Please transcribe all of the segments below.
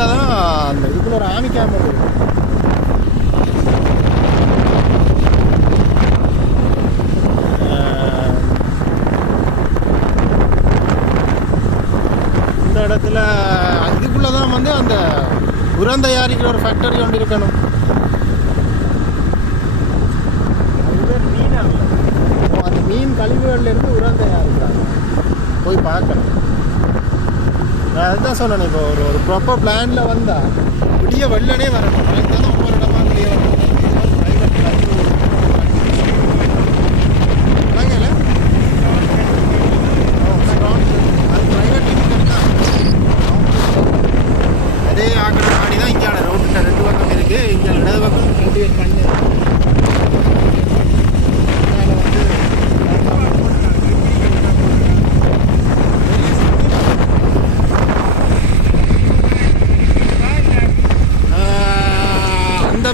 சைடில் தான் அந்த இதுக்குள்ள ஒரு ஆமி கேம்ப் இருக்குது. இந்த இடத்துல இதுக்குள்ளே தான் வந்து அந்த உரம் தயாரிக்கிற ஒரு ஃபேக்டரி ஒன்று இருக்கணும். அந்த மீன் கழிவுகள்லேருந்து உரம் தயாரிக்கிறாங்க. போய் பார்க்கணும். நான் அதுதான் சொன்னேன். இப்போ ஒரு ப்ராப்பர் பிளானில் வந்தால் விடிய வெள்ளனே வரணும். அதுக்கு தான் ஒவ்வொரு இடமா வெளியே வரணும். அது ப்ரைவேட் லிமிடெட் தான். அதே ஆக்கள் ஆடி தான் இங்கே ரோட்டில் 2 பக்கம் இருக்குது. இங்கே இடது பக்கம் கல்டிவேட் பண்ணி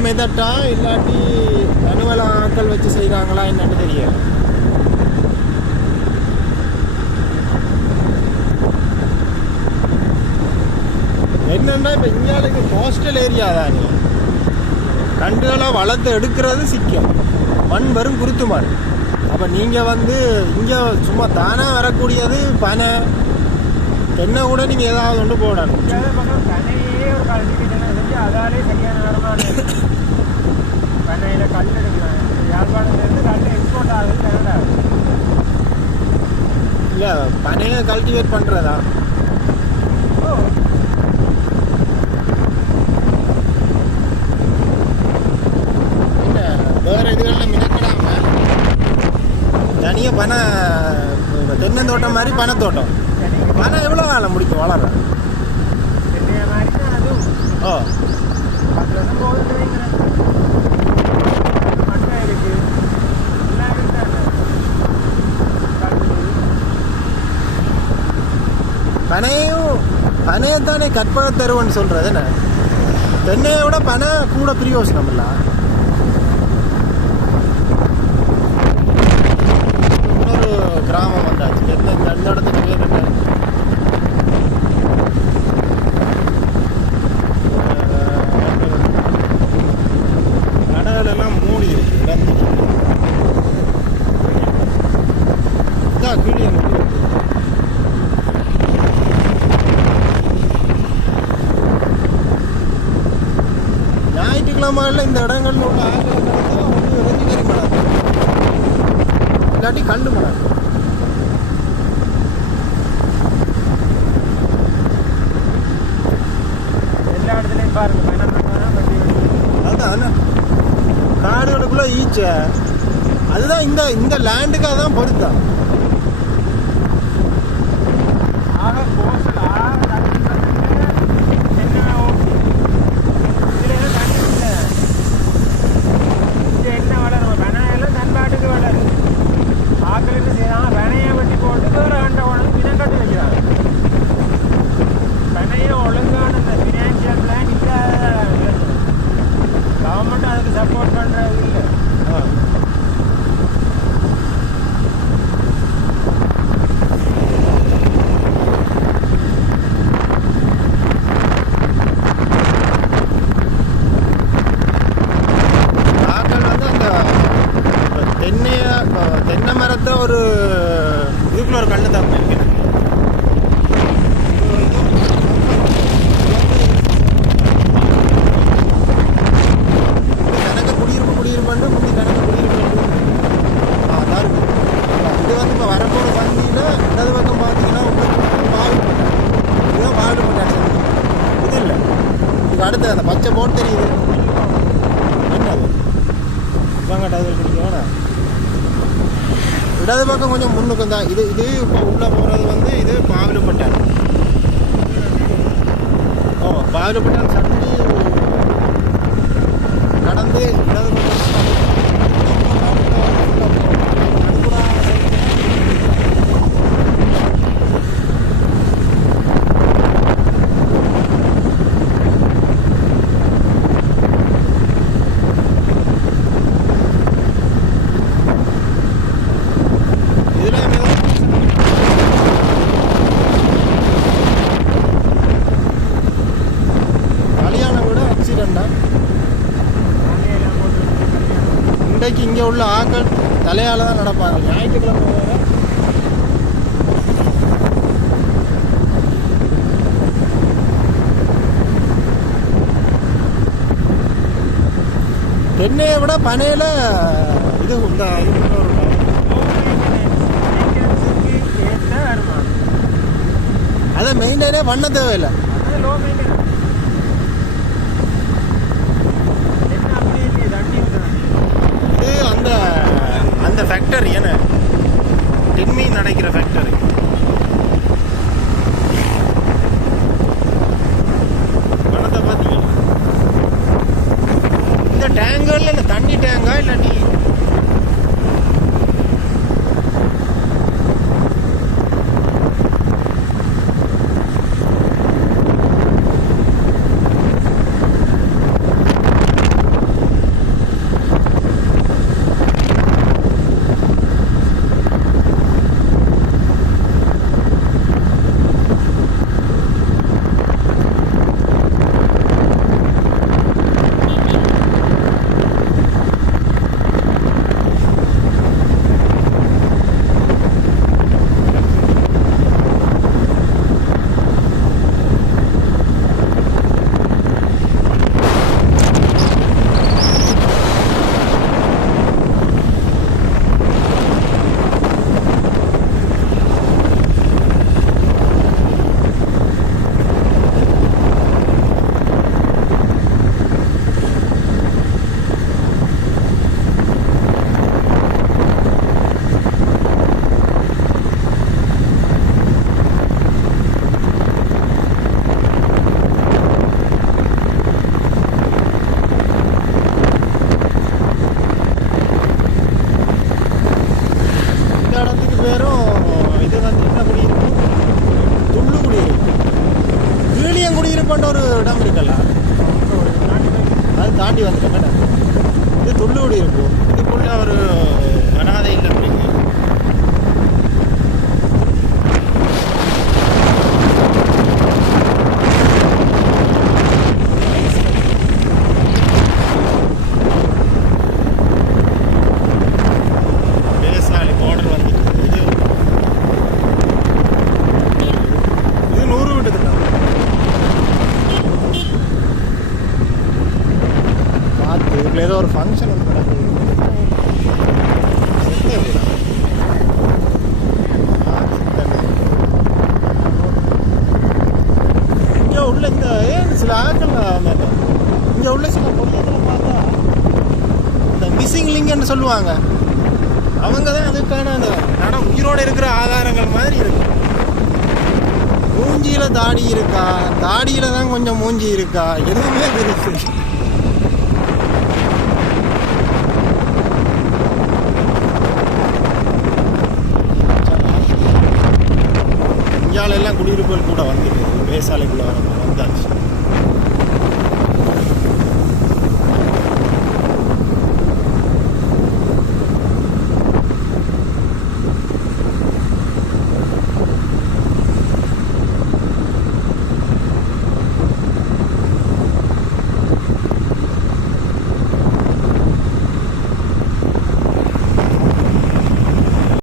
மெதட்டா இல்லாட்டி அனுவல ஆட்கள் வச்சு செய்கிறாங்களா என்னன்னு தெரியல. என்னன்னா இப்போ இந்தியாவுக்கு கோஸ்டல் ஏரியா தானே, கண்டுகளை வளர்த்து எடுக்கிறது சிக்கம், மண் வரும் குருத்து மண். அப்போ நீங்கள் வந்து இங்கே சும்மா தானாக வரக்கூடியது பனை தென்னை கூட நீங்கள் ஏதாவது ஒன்று போடணும். அதாலே சரியான வருமானம். பண்ணையில் கல் எடுக்கலாம். யாழ்ப்பாணத்துலேருந்து கல் எக்ஸ்போர்ட் ஆகுது கனடா. இல்லை பனையை கல்டிவேட் பண்ணுறதா? இல்லை வேறு இதுகளில் மிதக்கடாமல் தனியாக பனை தென்னந்தோட்டம் மாதிரி பனைத்தோட்டம். பனை எவ்வளோ காலம் முடிக்கும் வளர? தென்னைய மாதிரி தான் அதுவும். ஓ 10 வருஷம் போகுது. மட்டை இருக்கு, எல்லாம் இருக்காங்க. பனையத்தானே கற்பழ தருவன்னு சொல்கிறது என்ன? தென்னையை விட பனை கூட பிரயோசனம் இல்லை. இன்னொரு கிராமம் வந்தாச்சு. எந்த இடத்துக்கு பேர் என்ன? கடலெல்லாம் மூடி இருக்கு. இதான் கீழே ஞாயிற்றுக்கிழமையில் இந்த இடங்கள்ல உள்ள ஆட்கள் ரெஞ்சிக்கறி மடம் இல்லாட்டி கண்டு மடம். எல்லா இடத்துலையும் பாருங்க. அதுதான் காடுகளுக்குள்ள ஈச்ச அதுதான் இந்த லேண்டுக்காக தான் பொறுத்தான். என்ன வளரும் வெனையெல்லாம் தன்பாட்டுக்கு வளரும். ஆக்கள் என்ன செய்யறாங்க, வெனையை வெட்டி போட்டு வேற கண்ட உடனே இனம் கட்டி வைக்கிறாங்க. வெனையை ஒழுங்கான இந்த ஃபினான்சியல் பிளான் இல்லாத கவர்மெண்ட் அதுக்கு சப்போர்ட் பண்ணுறது இல்லை. தென்னை மரத்தை ஒரு இதுக்குள்ள ஒரு கண்ணு தான் இருக்கு. கணக்கு குடியிருப்பு முந்தி கணக்கு குடியிருப்பு அதான் இருக்கு. இது வந்து இப்போ வரப்போகிற பார்த்தீங்கன்னா இடது பக்கம் பார்த்தீங்கன்னா இதுதான் பாடுபட்டாச்சு. இது இல்லை, இதுக்கு அடுத்து அந்த பச்சை போட்டு தெரியுது என்னது இவங்கட்ட அது குடிக்கோண்ணா. இடது பக்கம் கொஞ்சம் முன்னுக்கு தான் இது இப்போ உள்ளே போகிறது வந்து இது பாவிலப்பட்டான். பாவிலப்பட்டான் சட்டி கடந்து இடது பக்கம் இங்கே உள்ள ஆக்கள் தலையால் தான் நடப்பாங்க. ஞாயிற்றுக்கிழமை வேறு தென்னையை விட பனையில் இது இந்த அதை மெயின்டைனே பண்ண தேவையில்லை. இது அந்த அந்த ஃபேக்டரி என்ன தென்மீன் நடக்கிற ஃபேக்டரி. பணத்தை பார்த்தீங்க இந்த டேங்கர்ல இல்லை தண்ணி டேங்கா இல்லாட்டி ஒரு இடம் இருக்குல்ல அது தாண்டி வந்துட்டோம். இது துள்ளுக்குடி இருக்கும். இதுக்குள்ள ஒரு அனாதை இல்லை அப்படிங்க. பேசாலி பார்டர் வந்துட்டு இது 100 வீட்டுக்கு தான். பார்த்து ஏதோ ஒரு ஃபங்க்ஷன் வந்து நடக்குது. இங்கே உள்ள இந்த சில ஆட்கள் இங்கே உள்ள சில பொருட்களை பார்த்தா இந்த மிஸ்ஸிங் லிங்க்னு சொல்லுவாங்க. அவங்க தான் அதுக்கான அந்த உயிரோடு இருக்கிற ஆதாரங்கள் மாதிரி இருக்கு. மூஞ்சியில் தாடி இருக்கா, தாடியில் தான் கொஞ்சம் மூஞ்சி இருக்கா, எதுவுமே இருக்கு. இந்தியாவில எல்லாம் குடியிருப்புகள் கூட வந்துட்டு பேசாலைக்குள்ள வந்தாச்சு.